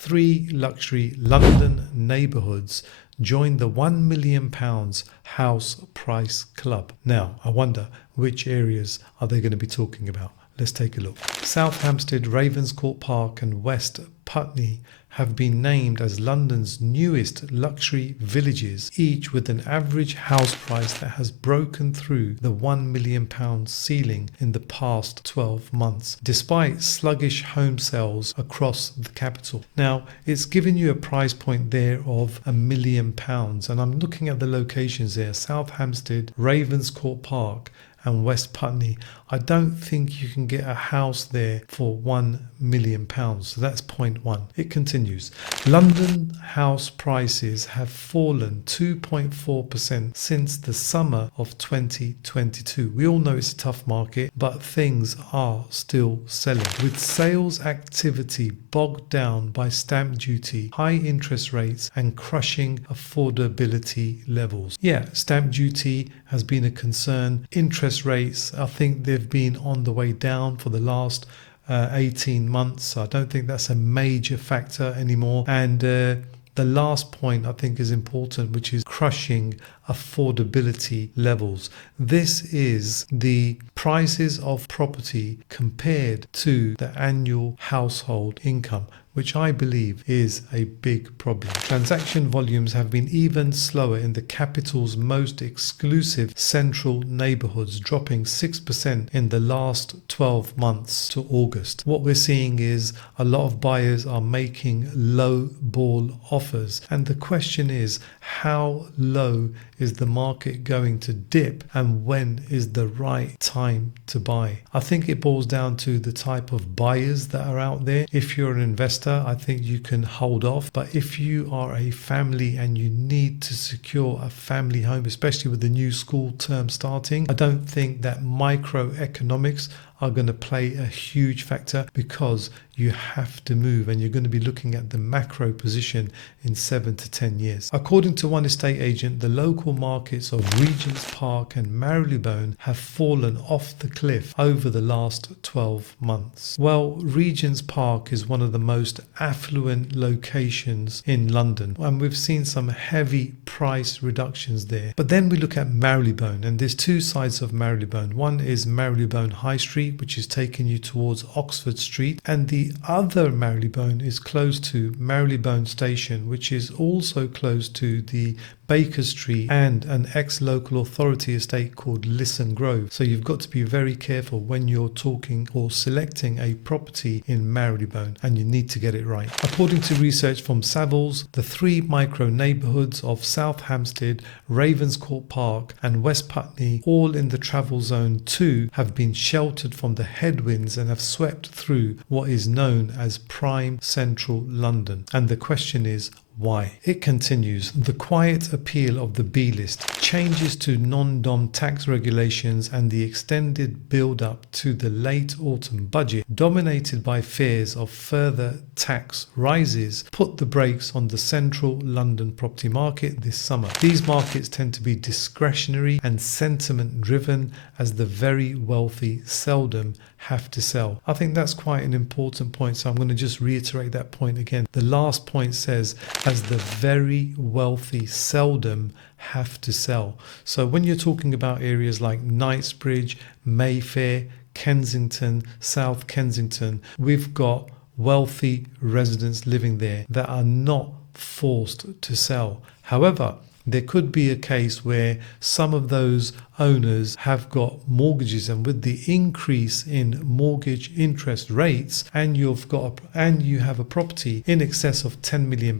3 luxury London neighbourhoods join the £1 million house price club. Now, I wonder which areas are they going to be talking about. Let's take a look. South Hampstead, Ravenscourt Park and West Putney have been named as London's newest luxury villages, each with an average house price that has broken through the £1 million ceiling in the past 12 months, despite sluggish home sales across the capital. Now, it's given you a price point there of £1 million, and I'm looking at the locations there: South Hampstead, Ravenscourt Park and West Putney. I don't think you can get a house there for £1 million. So that's point one. It continues. London house prices have fallen 2.4% since the summer of 2022. We all know it's a tough market, but things are still selling, with sales activity bogged down by stamp duty, high interest rates and crushing affordability levels. Yeah, stamp duty has been a concern. Interest rates, I think they've been on the way down for the last 18 months. So I don't think that's a major factor anymore. And the last point I think is important, which is crushing affordability levels. This is the prices of property compared to the annual household income, which I believe is a big problem. Transaction volumes have been even slower in the capital's most exclusive central neighbourhoods, dropping 6% in the last 12 months to August. What we're seeing is a lot of buyers are making low ball offers, and the question is, how low is the market going to dip, and when is the right time to buy? I think it boils down to the type of buyers that are out there. If you're an investor, I think you can hold off, but if you are a family and you need to secure a family home, especially with the new school term starting, I don't think that microeconomics are going to play a huge factor, because you have to move and you're going to be looking at the macro position in 7 to 10 years. According to one estate agent, the local markets of Regent's Park and Marylebone have fallen off the cliff over the last 12 months. Well, Regent's Park is one of the most affluent locations in London, and we've seen some heavy price reductions there. But then we look at Marylebone, and there's two sides of Marylebone. One is Marylebone High Street, which is taking you towards Oxford Street, and the other Marylebone is close to Marylebone Station, which is also close to the Baker Street and an ex-local authority estate called Lisson Grove. So you've got to be very careful when you're talking or selecting a property in Marylebone, and you need to get it right. According to research from Savills, the 3 micro-neighbourhoods of South Hampstead, Ravenscourt Park and West Putney, all in the travel zone 2, have been sheltered from the headwinds and have swept through what is known as prime central London. And the question is, why? It continues. The quiet appeal of the B list, changes to non-dom tax regulations and the extended build-up to the late autumn budget, dominated by fears of further tax rises, put the brakes on the central London property market this summer. These markets tend to be discretionary and sentiment driven, as the very wealthy seldom have to sell. I think that's quite an important point, so I'm going to just reiterate that point again. The last point says, as the very wealthy seldom have to sell. So when you're talking about areas like Knightsbridge, Mayfair, Kensington, South Kensington, we've got wealthy residents living there that are not forced to sell. However, there could be a case where some of those owners have got mortgages, and with the increase in mortgage interest rates, and you have a property in excess of £10 million,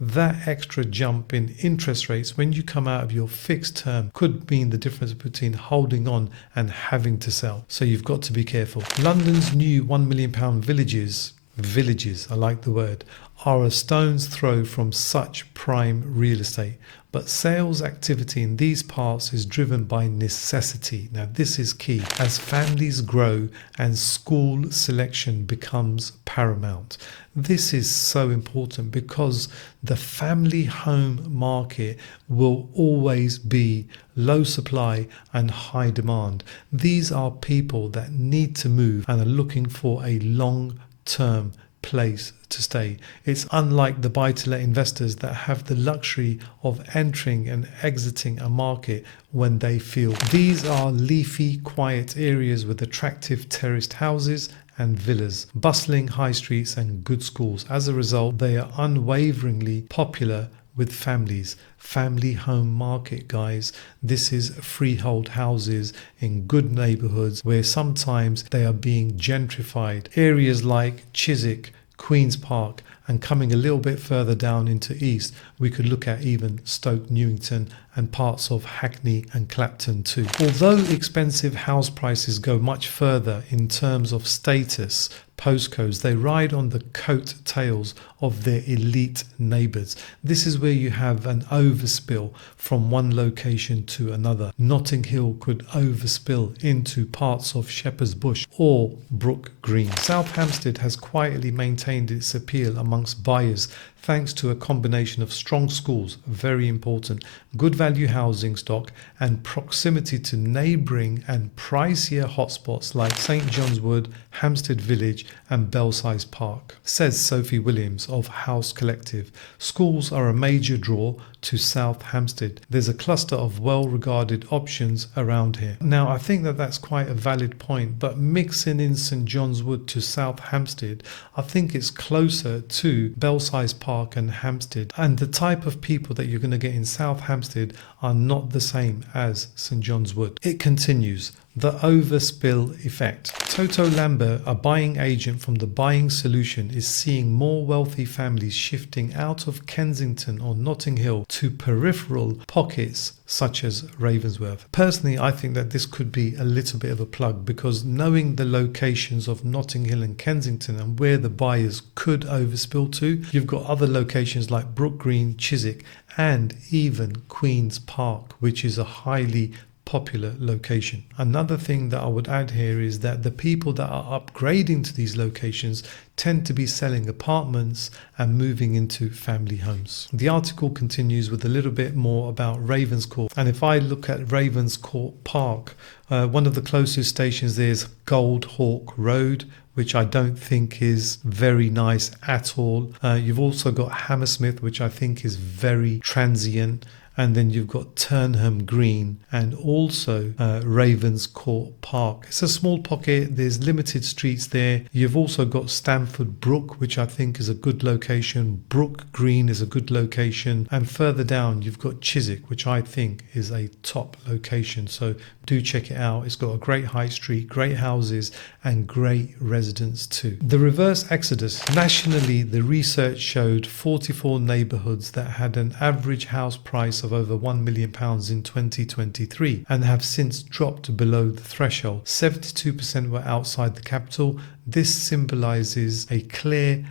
that extra jump in interest rates when you come out of your fixed term could mean the difference between holding on and having to sell. So you've got to be careful. London's new £1 million villages, I like the word, are a stone's throw from such prime real estate. But sales activity in these parts is driven by necessity. Now, this is key. As families grow and school selection becomes paramount. This is so important, because the family home market will always be low supply and high demand. These are people that need to move and are looking for a long-term place to stay. It's unlike the buy-to-let investors that have the luxury of entering and exiting a market when they feel. These are leafy, quiet areas with attractive terraced houses and villas, bustling high streets and good schools. As a result, they are unwaveringly popular with families. Family home market, guys. This is freehold houses in good neighbourhoods where sometimes they are being gentrified. Areas like Chiswick, Queen's Park, and coming a little bit further down into east, we could look at even Stoke Newington and parts of Hackney and Clapton too. Although expensive house prices go much further in terms of status, postcodes, they ride on the coattails of their elite neighbours. This is where you have an overspill from one location to another. Notting Hill could overspill into parts of Shepherd's Bush or Brook Green. South Hampstead has quietly maintained its appeal amongst buyers thanks to a combination of strong schools, very important, good value housing stock, and proximity to neighbouring and pricier hotspots like St John's Wood, Hampstead Village and Belsize Park. Says Sophie Williams of House Collective, schools are a major draw to South Hampstead. There's a cluster of well-regarded options around here. Now, I think that that's quite a valid point, but mixing in St John's Wood to South Hampstead, I think it's closer to Belsize Park and Hampstead. And the type of people that you're going to get in South Hampstead are not the same as St John's Wood. It continues. The overspill effect. Toto Lambert, a buying agent from the Buying Solution, is seeing more wealthy families shifting out of Kensington or Notting Hill to peripheral pockets such as Ravensworth. Personally, I think that this could be a little bit of a plug, because knowing the locations of Notting Hill and Kensington and where the buyers could overspill to, you've got other locations like Brook Green, Chiswick and even Queen's Park, which is a highly popular location. Another thing that I would add here is that the people that are upgrading to these locations tend to be selling apartments and moving into family homes. The article continues with a little bit more about Ravenscourt, and if I look at Ravenscourt Park, one of the closest stations there is Gold Hawk Road, which I don't think is very nice at all. You've also got Hammersmith, which I think is very transient. And then you've got Turnham Green and also Ravenscourt Park. It's a small pocket. There's limited streets there. You've also got Stamford Brook, which I think is a good location. Brook Green is a good location. And further down, you've got Chiswick, which I think is a top location. So do check it out. It's got a great high street, great houses and great residents too. The reverse exodus. Nationally, the research showed 44 neighbourhoods that had an average house price of over £1 million in 2023 and have since dropped below the threshold. 72% were outside the capital. This symbolises a clear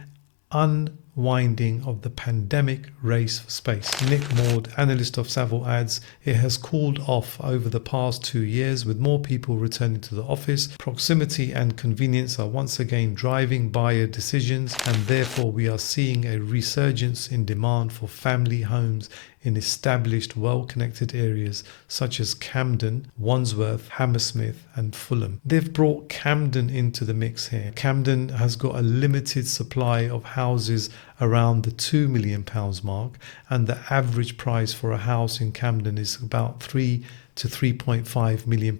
unwinding of the pandemic race for space. Nick Maud, analyst of Savile, adds, it has cooled off over the past 2 years with more people returning to the office. Proximity and convenience are once again driving buyer decisions, and therefore we are seeing a resurgence in demand for family homes in established, well-connected areas such as Camden, Wandsworth, Hammersmith and Fulham. They've brought Camden into the mix here. Camden has got a limited supply of houses around the £2 million mark, and the average price for a house in Camden is about £3 to £3.5 million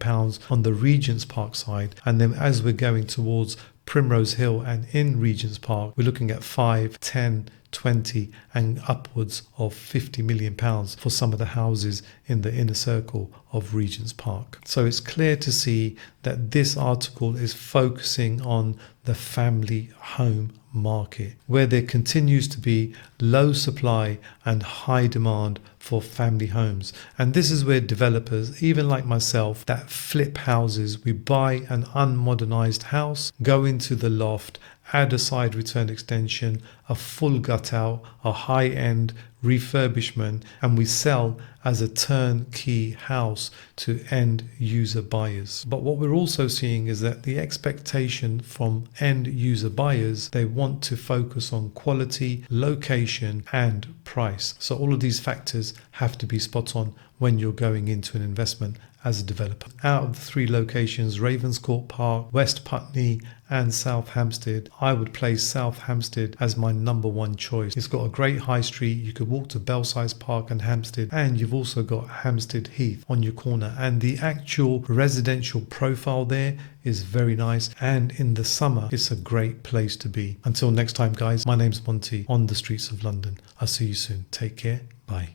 on the Regent's Park side. And then as we're going towards Primrose Hill and in Regent's Park, we're looking at 5, 10, 20 and upwards of £50 million for some of the houses in the inner circle of Regent's Park. So it's clear to see that this article is focusing on the family home market, where there continues to be low supply and high demand for family homes. And this is where developers, even like myself, that flip houses, we buy an unmodernized house, go into the loft, add a side return extension, a full gut out, a high-end refurbishment, and we sell as a turnkey house to end user buyers. But what we're also seeing is that the expectation from end user buyers, they want to focus on quality, location and price. So all of these factors have to be spot on when you're going into an investment as a developer. Out of the 3 locations, Ravenscourt Park, West Putney and South Hampstead, I would place South Hampstead as my number one choice. It's got a great high street. You could walk to Belsize Park and Hampstead, and you've also got Hampstead Heath on your corner, and the actual residential profile there is very nice, and in the summer it's a great place to be. Until next time guys, my name's Monty on the streets of London. I'll see you soon. Take care. Bye.